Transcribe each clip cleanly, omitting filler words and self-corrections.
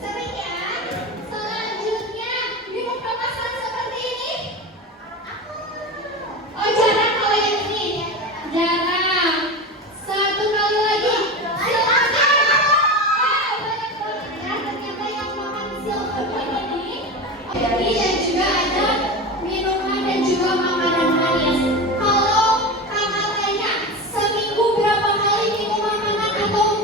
Sering ya. Selanjutnya minum kemasan seperti ini. Oh jarang kalau yang ini. Jarang. Satu kali lagi. Silakan. Banyak banget ya ternyata yang makan silver ini. Ini dan juga ada minuman dan juga makanan manis. Kalau kakak tanya seminggu berapa kali minum makanan atau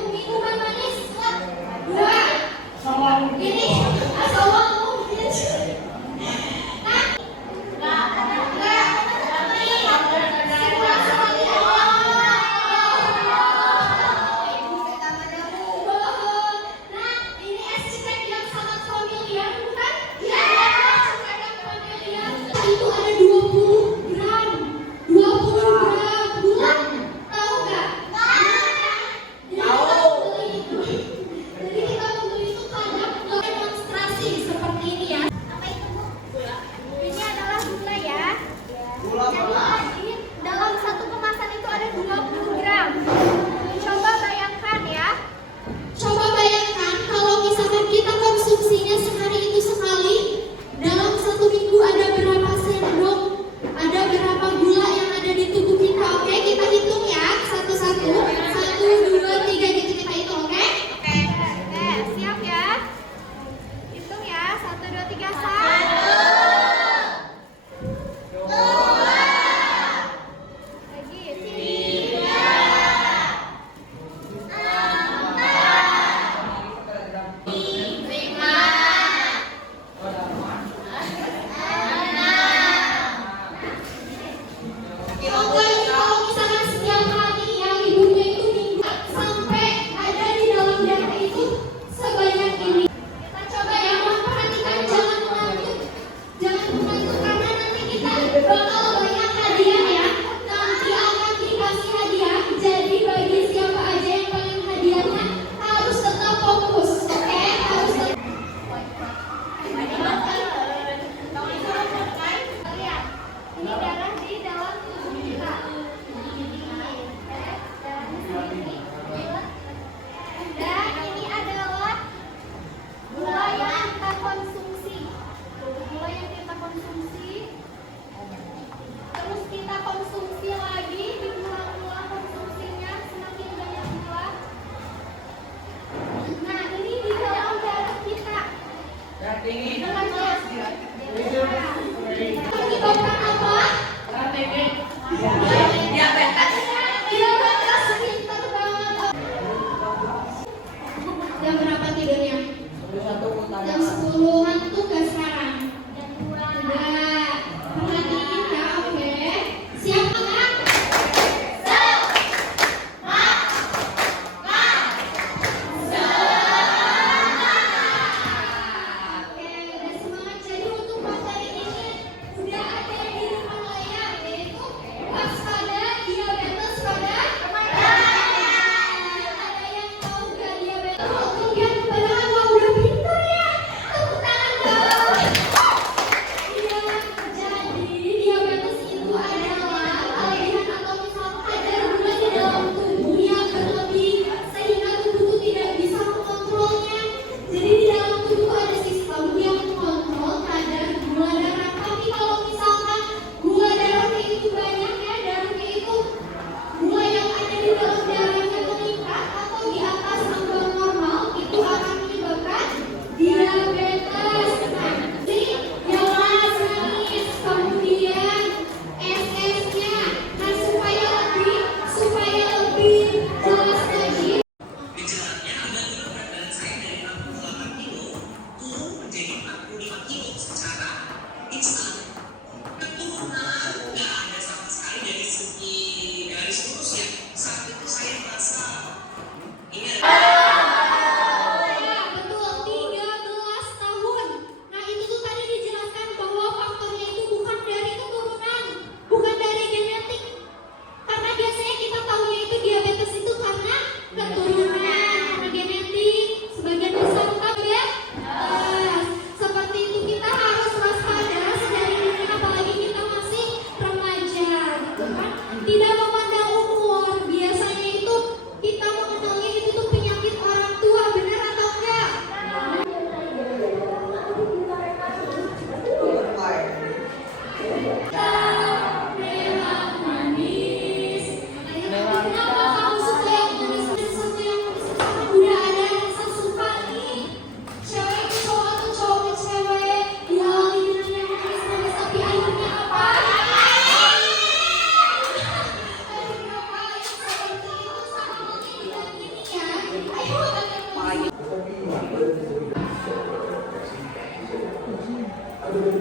Iya,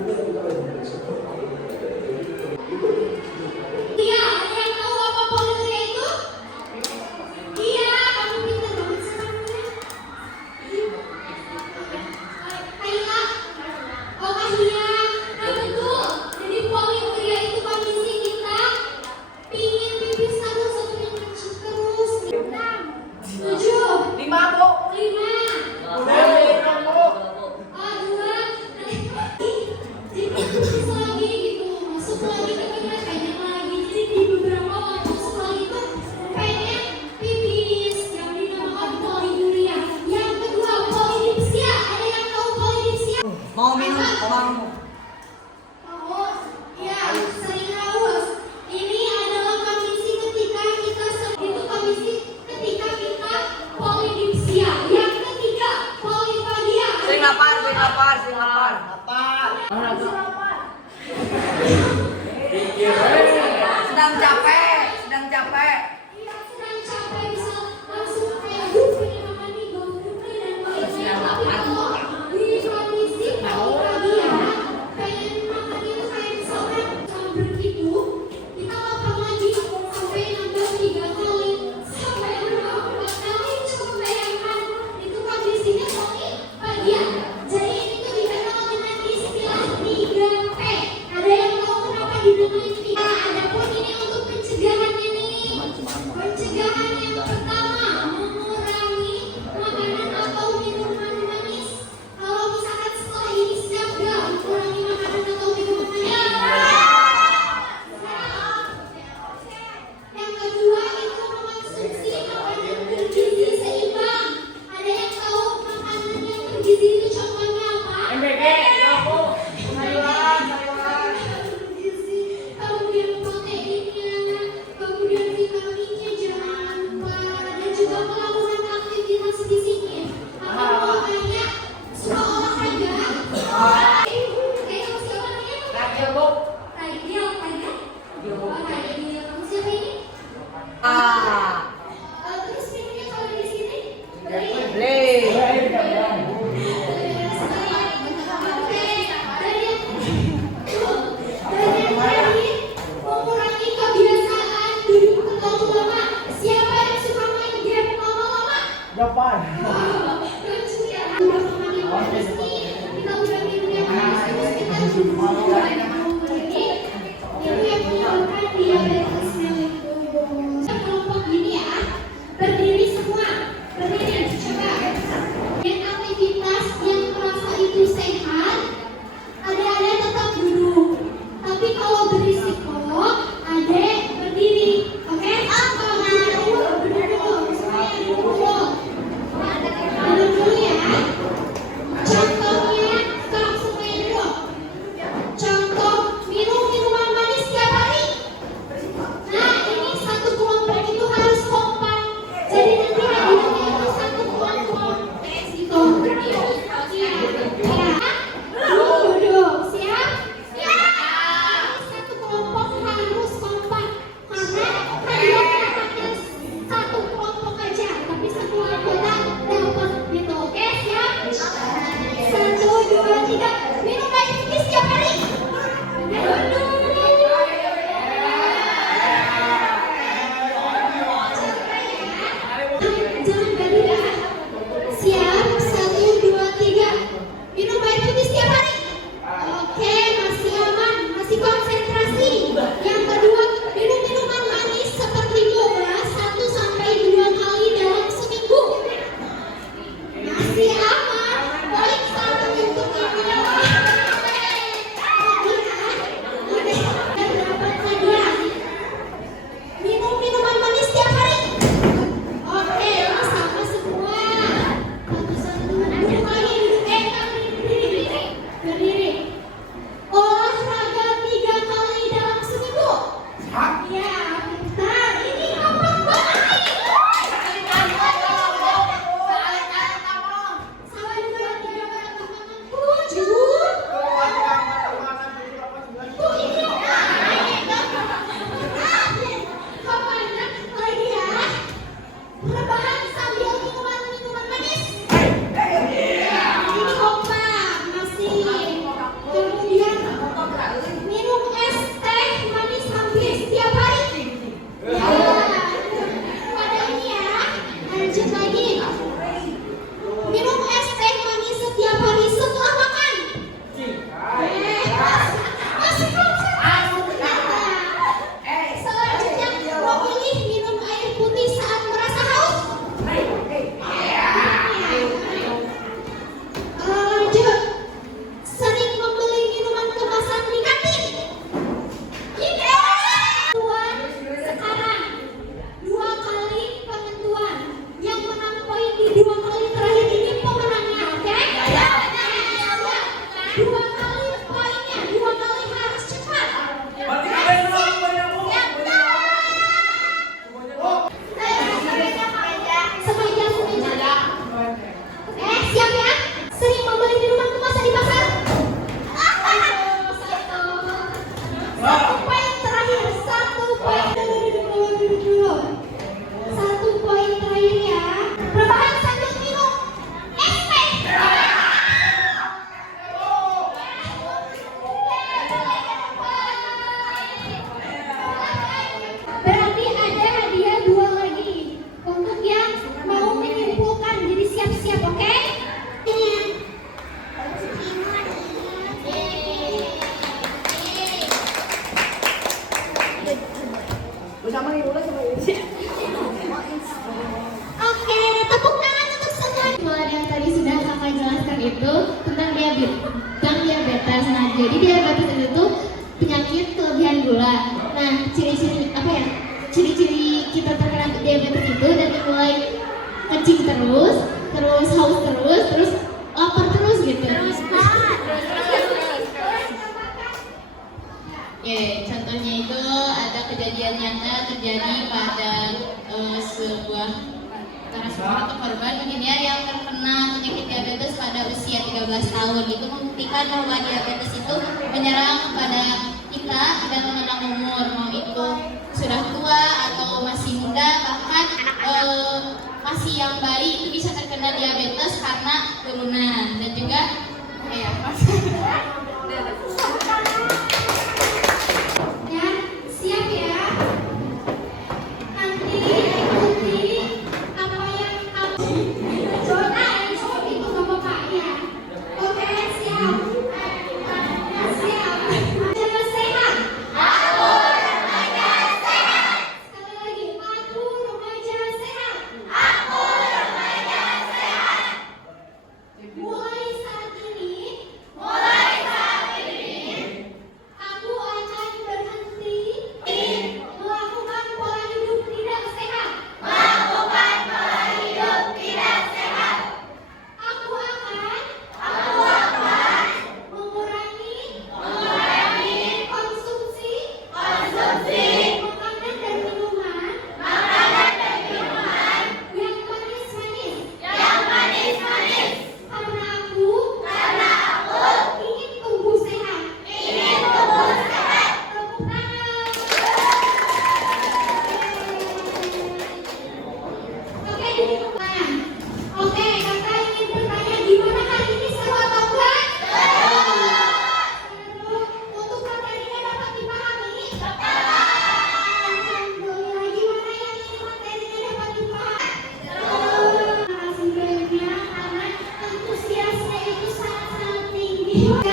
ada yang tahu apa poliuria itu? Iya, kamu pintar banget sekarang. Kayla, oh Kahlia, nah betul. Jadi poliuria itu kondisi kita pingin pipis satu yang kecil terus. 7, 5 Bu. 5. Masuk lagi ke pikiran panjang lagi. Jadi di beberapa waktu setelah itu pengen pipis yang dinamakan poliuria. Yang kedua polidipsia. Ada yang tahu polidipsia? Mau minum, mau. Oh, ya, sering haus. Ini adalah kondisi ketika kita itu kondisi ketika kita polidipsia. Yang ketiga polifagia. Sing lapar. Sedang capek. Iya, sedang capek bisa langsung kayak pengen makan mie goreng dan lain-lain. Tapi kalau di kondisi polifagia pengen makan itu kayak misalkan begitu, kita makan lagi sampai nambah 3 kali sampai 4 kali cuma bayangkan itu kondisinya polifagia. Jadi ini tuh dikenal dengan istilah 3P. Ada yang tahu kenapa dinamain 3P? Adapun ini untuk pencegahan ini. Pencegahan yang pertama, mengurangi makanan atau minuman manis. Kalau misalkan setelah ini siap gak mengurangi makanan atau minuman manis? Yang kedua itu mengonsumsi makanan bergizi seimbang. Ada yang tahu makanan yang bergizi itu contohnya apa? Bergizi, kemudian proteinnya, kemudian vitaminnya jangan lupa, dan juga melakukan aktivitas fisiknya. Atau makanya suka olahraga. Kamu siapa namanya? Raigel, Oh, Raigel. Kamu siapa ini? Terus minumnya kalau di sini? Mengurangi kebiasaan duduk terlalu lama. Siapa yang suka main game lama-lama? Lucu ya. Udah makan yang manis nih, kita udah minum yang manis, terus kita minum lagi. Itu yang menyebabkan diabetes mellitus. Kelompok gini ya, berdiri semua. Berdiri, coba. Dan aktivitas yang merasa itu sehat, ada tetap duduk. Tapi kalau berisiko, ada berdiri. Oke? Kalau berdiri dulu, misalnya duduk dulu. Duduk dulu ya. Contohnya, langsung aja dulu. Contoh, minum minuman manis tiap hari. lagi. Minum es teh manis setiap hari setelah makan. Masih belum selanjutnya memilih minum air putih saat merasa haus. Lanjut, sering membeli minuman kemasan di kantin. Penentuan sekarang 2 kali penentuan. Yang menang poin di 2 kali terakhir ini pemenangnya, oke? Siap. 2 kali poinnya, 2 kali harus cepat. Semeja. Siap ya? Sering membeli minuman kemasan di pasar? Satu poin terakhir, 1 poin. Duduk dulu. 1 poin terakhir ya. Rebahan sambil minum es teh. Berarti ada hadiah 2 lagi untuk yang mau menyimpulkan. Jadi siap-siap, oke? Oke, tepuk tangan untuk semua. Mulai yang tadi sudah kakak jelaskan itu tentang diabetes. Nah, jadi diabetes itu penyakit kelebihan gula. Nah, ciri-ciri apa ya? Ciri-ciri kita terkena diabetes itu dari mulai kencing terus haus terus lapar terus gitu. Oke, contohnya itu ada kejadian nyata terjadi pada sebuah narasumber atau korban begini ya, yang terkena penyakit diabetes pada usia 13 tahun. Itu membuktikan bahwa diabetes itu menyerang kepada kita tidak memandang umur, mau itu sudah tua atau masih muda, bahkan masih yang bayi itu bisa terkena diabetes karena turunan. Dan juga Ya, siap ya. Nanti ikuti apa yang kamu zona itu Bapak ya. Oke, siap. Siap. Jaga sehat. Aku remaja sehat. Sekali lagi, aku remaja sehat. Aku remaja sehat. Mulai saat ini aku akan berhenti melakukan pola hidup tidak sehat. Aku akan mengurangi konsumsi makanan dan minuman yang manis-manis. Karena aku ingin tumbuh sehat. Tepuk tangan. Oke, duduk depan. Oke, kakak ingin bertanya, gimana hari ini, seru atau enggak? Seru. Untuk materinya dapat dipahami? Alhamdulillah. Gimana yang ini materinya dapat dipahami? Narasumbernya karena antusiasnya itu sangat-sangat tinggi.